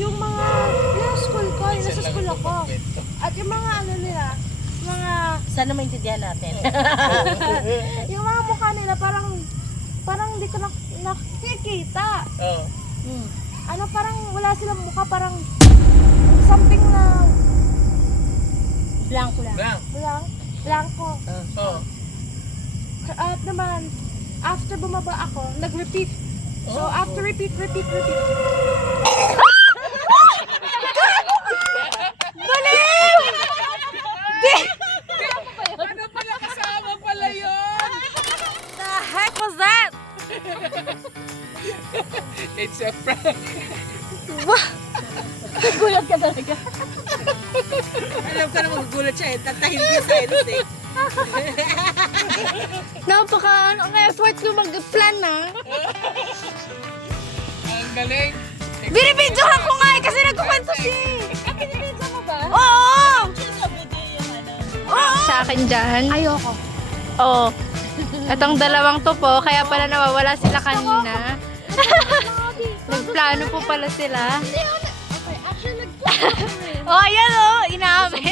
Yung mga school ko, yung nasa school ako. At yung mga ano nila, mga... Sana maintindihan natin. yung mga mukha nila parang hindi ko nakikita. Oo. Ano, parang wala silang mukha, parang something na Blanco lang. blanco. Oo. At naman, after bumaba ako, nag-repeat. So, after repeat. Ano pala kasama pala yun? The heck was that? It's a prank. Gulat ka talaga. Alam ko na magugulat siya eh. Tatahin ko sa Cyrus eh. Ang effort ko mag-plan na. Ang galing. Binibidyohan ko nga eh, kasi nagkukwento siya eh. Pinibidyo mo ba? Oo! Sa video yung ano. Sa akin dyan. Ayoko. Oo. Itong dalawang to po, kaya pala nawawala sila kanina. Nagplano po pala sila. Okay, actually nagplano ko eh. Oh, ayan oh, inamin.